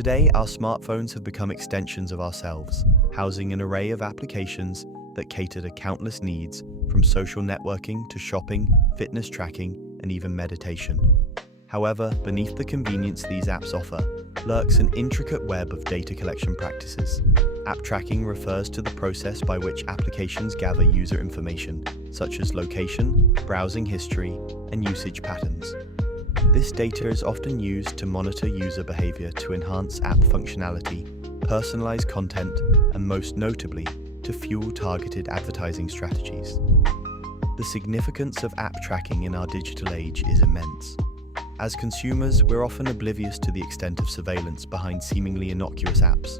Today, our smartphones have become extensions of ourselves, housing an array of applications that cater to countless needs, from social networking to shopping, fitness tracking, and even meditation. However, beneath the convenience these apps offer lurks an intricate web of data collection practices. App tracking refers to the process by which applications gather user information, such as location, browsing history, and usage patterns. This data is often used to monitor user behavior to enhance app functionality, personalize content, and most notably, to fuel targeted advertising strategies. The significance of app tracking in our digital age is immense. As consumers, we're often oblivious to the extent of surveillance behind seemingly innocuous apps.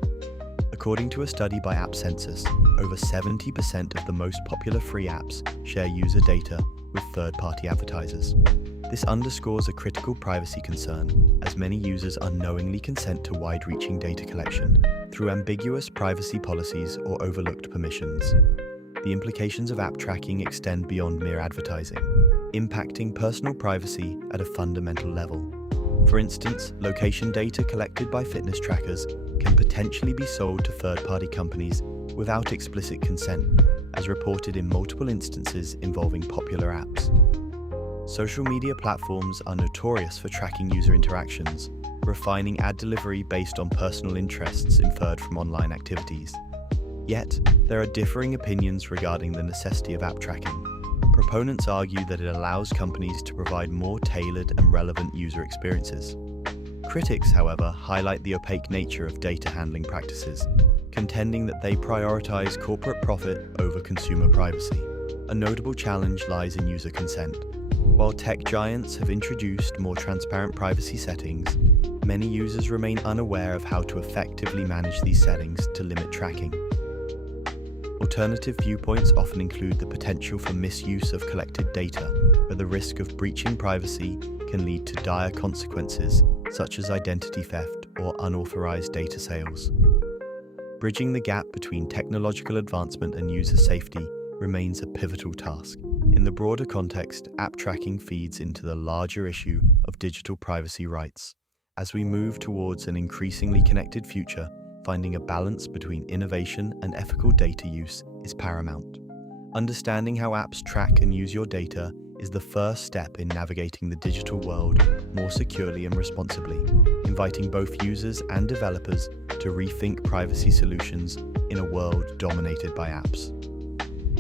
According to a study by AppCensus, over 70% of the most popular free apps share user data with third-party advertisers. This underscores a critical privacy concern, as many users unknowingly consent to wide-reaching data collection through ambiguous privacy policies or overlooked permissions. The implications of app tracking extend beyond mere advertising, impacting personal privacy at a fundamental level. For instance, location data collected by fitness trackers can potentially be sold to third-party companies without explicit consent, as reported in multiple instances involving popular apps. Social media platforms are notorious for tracking user interactions, refining ad delivery based on personal interests inferred from online activities. Yet, there are differing opinions regarding the necessity of app tracking. Proponents argue that it allows companies to provide more tailored and relevant user experiences. Critics, however, highlight the opaque nature of data handling practices, contending that they prioritize corporate profit over consumer privacy. A notable challenge lies in user consent. While tech giants have introduced more transparent privacy settings, many users remain unaware of how to effectively manage these settings to limit tracking. Alternative viewpoints often include the potential for misuse of collected data, where the risk of breaching privacy can lead to dire consequences, such as identity theft or unauthorized data sales. Bridging the gap between technological advancement and user safety remains a pivotal task. In the broader context, app tracking feeds into the larger issue of digital privacy rights. As we move towards an increasingly connected future, finding a balance between innovation and ethical data use is paramount. Understanding how apps track and use your data is the first step in navigating the digital world more securely and responsibly, inviting both users and developers to rethink privacy solutions in a world dominated by apps.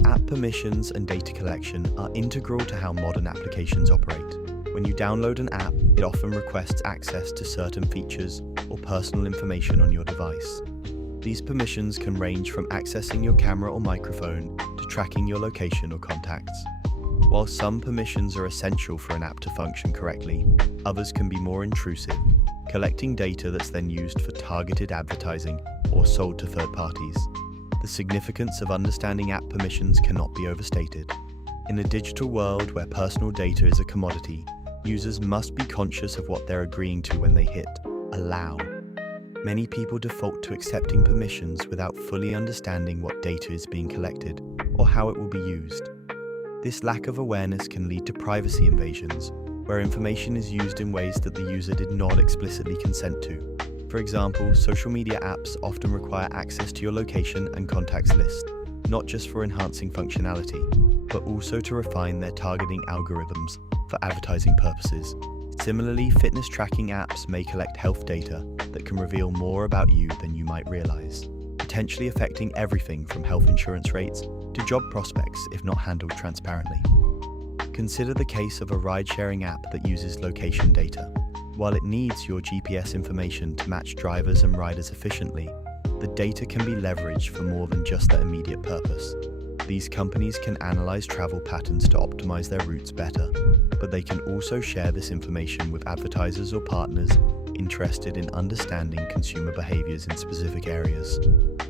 App permissions and data collection are integral to how modern applications operate. When you download an app, it often requests access to certain features or personal information on your device. These permissions can range from accessing your camera or microphone to tracking your location or contacts. While some permissions are essential for an app to function correctly, others can be more intrusive, collecting data that's then used for targeted advertising or sold to third parties. The significance of understanding app permissions cannot be overstated. In a digital world where personal data is a commodity, users must be conscious of what they're agreeing to when they hit allow. Many people default to accepting permissions without fully understanding what data is being collected or how it will be used. This lack of awareness can lead to privacy invasions, where information is used in ways that the user did not explicitly consent to. For example, social media apps often require access to your location and contacts list, not just for enhancing functionality, but also to refine their targeting algorithms for advertising purposes. Similarly, fitness tracking apps may collect health data that can reveal more about you than you might realize, potentially affecting everything from health insurance rates to job prospects if not handled transparently. Consider the case of a ride-sharing app that uses location data. While it needs your GPS information to match drivers and riders efficiently, the data can be leveraged for more than just that immediate purpose. These companies can analyze travel patterns to optimize their routes better, but they can also share this information with advertisers or partners interested in understanding consumer behaviors in specific areas.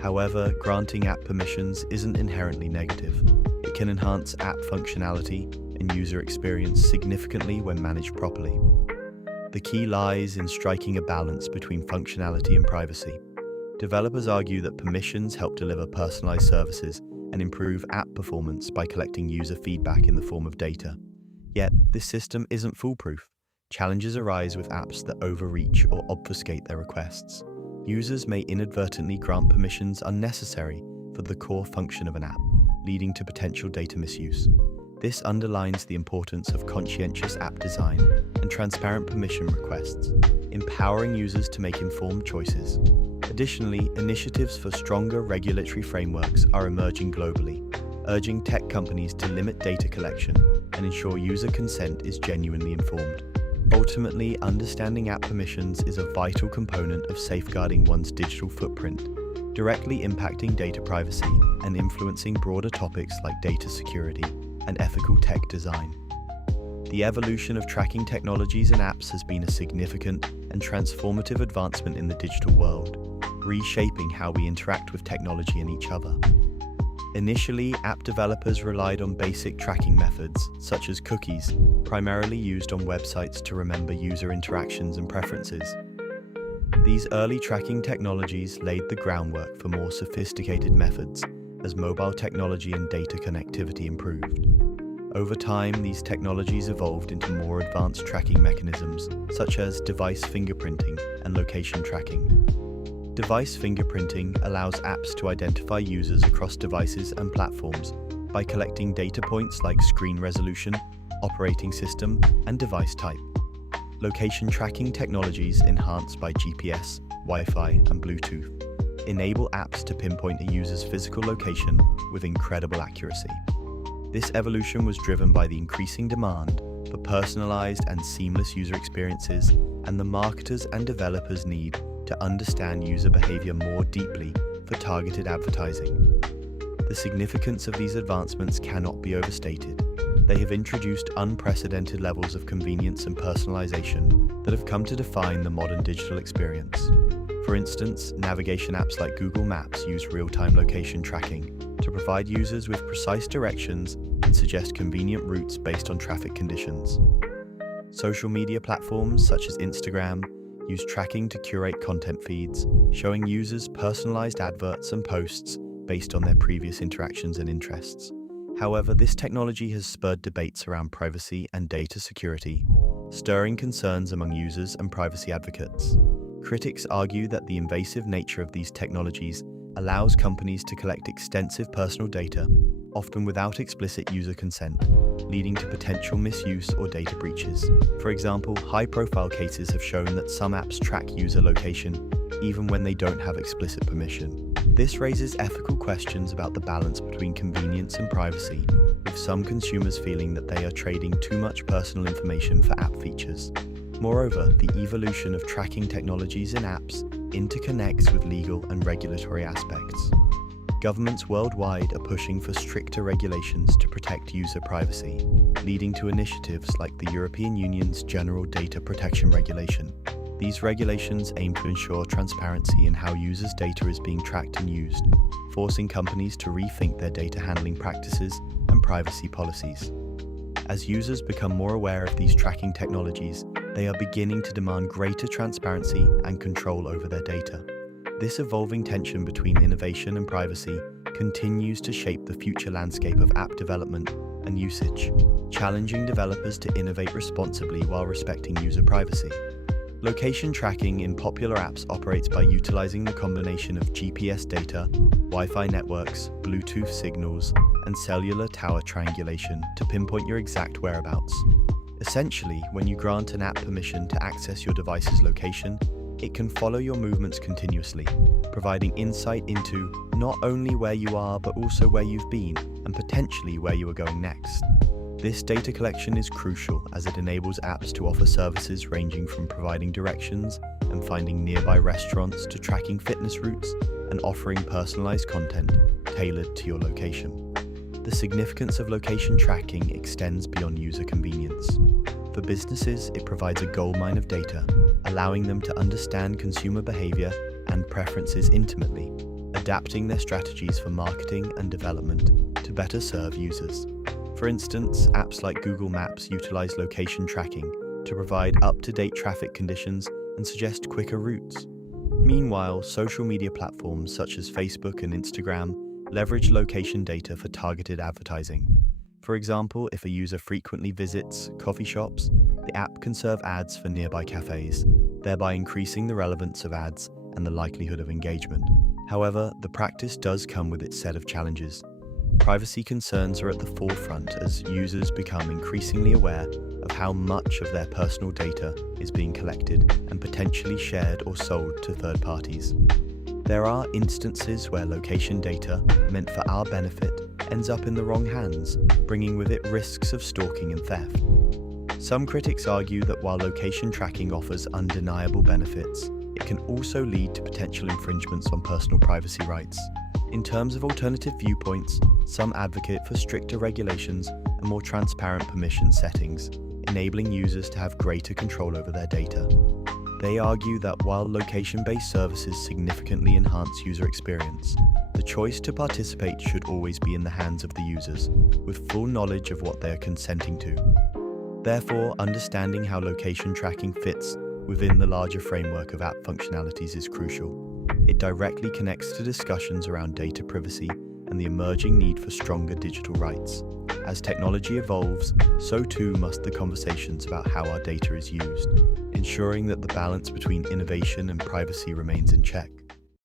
However, granting app permissions isn't inherently negative. It can enhance app functionality and user experience significantly when managed properly. The key lies in striking a balance between functionality and privacy. Developers argue that permissions help deliver personalized services and improve app performance by collecting user feedback in the form of data. Yet, this system isn't foolproof. Challenges arise with apps that overreach or obfuscate their requests. users may inadvertently grant permissions unnecessary for the core function of an app, leading to potential data misuse. This underlines the importance of conscientious app design and transparent permission requests, empowering users to make informed choices. Additionally, initiatives for stronger regulatory frameworks are emerging globally, urging tech companies to limit data collection and ensure user consent is genuinely informed. Ultimately, understanding app permissions is a vital component of safeguarding one's digital footprint, directly impacting data privacy and influencing broader topics like data security and ethical tech design. The evolution of tracking technologies and apps has been a significant and transformative advancement in the digital world, reshaping how we interact with technology and each other. Initially, app developers relied on basic tracking methods, such as cookies, primarily used on websites to remember user interactions and preferences. These early tracking technologies laid the groundwork for more sophisticated methods as mobile technology and data connectivity improved. Over time, these technologies evolved into more advanced tracking mechanisms, such as device fingerprinting and location tracking. Device fingerprinting allows apps to identify users across devices and platforms by collecting data points like screen resolution, operating system, and device type. Location tracking technologies enhanced by GPS, Wi-Fi, and Bluetooth enable apps to pinpoint a user's physical location with incredible accuracy. This evolution was driven by the increasing demand for personalized and seamless user experiences and the marketers and developers' need to understand user behavior more deeply for targeted advertising. The significance of these advancements cannot be overstated. They have introduced unprecedented levels of convenience and personalization that have come to define the modern digital experience. For instance, navigation apps like Google Maps use real-time location tracking to provide users with precise directions and suggest convenient routes based on traffic conditions. Social media platforms such as Instagram use tracking to curate content feeds, showing users personalized adverts and posts based on their previous interactions and interests. However, this technology has spurred debates around privacy and data security, stirring concerns among users and privacy advocates. Critics argue that the invasive nature of these technologies allows companies to collect extensive personal data, often without explicit user consent, leading to potential misuse or data breaches. For example, high-profile cases have shown that some apps track user location even when they don't have explicit permission. This raises ethical questions about the balance between convenience and privacy, with some consumers feeling that they are trading too much personal information for app features. Moreover, the evolution of tracking technologies in apps interconnects with legal and regulatory aspects. Governments worldwide are pushing for stricter regulations to protect user privacy, leading to initiatives like the European Union's General Data Protection Regulation. These regulations aim to ensure transparency in how users' data is being tracked and used, forcing companies to rethink their data handling practices and privacy policies. As users become more aware of these tracking technologies, they are beginning to demand greater transparency and control over their data. This evolving tension between innovation and privacy continues to shape the future landscape of app development and usage, challenging developers to innovate responsibly while respecting user privacy. Location tracking in popular apps operates by utilizing the combination of GPS data, Wi-Fi networks, Bluetooth signals, and cellular tower triangulation to pinpoint your exact whereabouts. Essentially, when you grant an app permission to access your device's location, it can follow your movements continuously, providing insight into not only where you are but also where you've been and potentially where you are going next. This data collection is crucial as it enables apps to offer services ranging from providing directions and finding nearby restaurants to tracking fitness routes and offering personalized content tailored to your location. The significance of location tracking extends beyond user convenience. For businesses, it provides a goldmine of data, allowing them to understand consumer behavior and preferences intimately, adapting their strategies for marketing and development to better serve users. For instance, apps like Google Maps utilize location tracking to provide up-to-date traffic conditions and suggest quicker routes. Meanwhile, social media platforms such as Facebook and Instagram leverage location data for targeted advertising. For example, if a user frequently visits coffee shops, the app can serve ads for nearby cafes, thereby increasing the relevance of ads and the likelihood of engagement. However, the practice does come with its set of challenges. Privacy concerns are at the forefront as users become increasingly aware of how much of their personal data is being collected and potentially shared or sold to third parties. There are instances where location data, meant for our benefit, ends up in the wrong hands, bringing with it risks of stalking and theft. Some critics argue that while location tracking offers undeniable benefits, it can also lead to potential infringements on personal privacy rights. In terms of alternative viewpoints, some advocate for stricter regulations and more transparent permission settings, enabling users to have greater control over their data. They argue that while location-based services significantly enhance user experience, the choice to participate should always be in the hands of the users, with full knowledge of what they are consenting to. Therefore, understanding how location tracking fits within the larger framework of app functionalities is crucial. It directly connects to discussions around data privacy and the emerging need for stronger digital rights. As technology evolves, so too must the conversations about how our data is used, ensuring that the balance between innovation and privacy remains in check.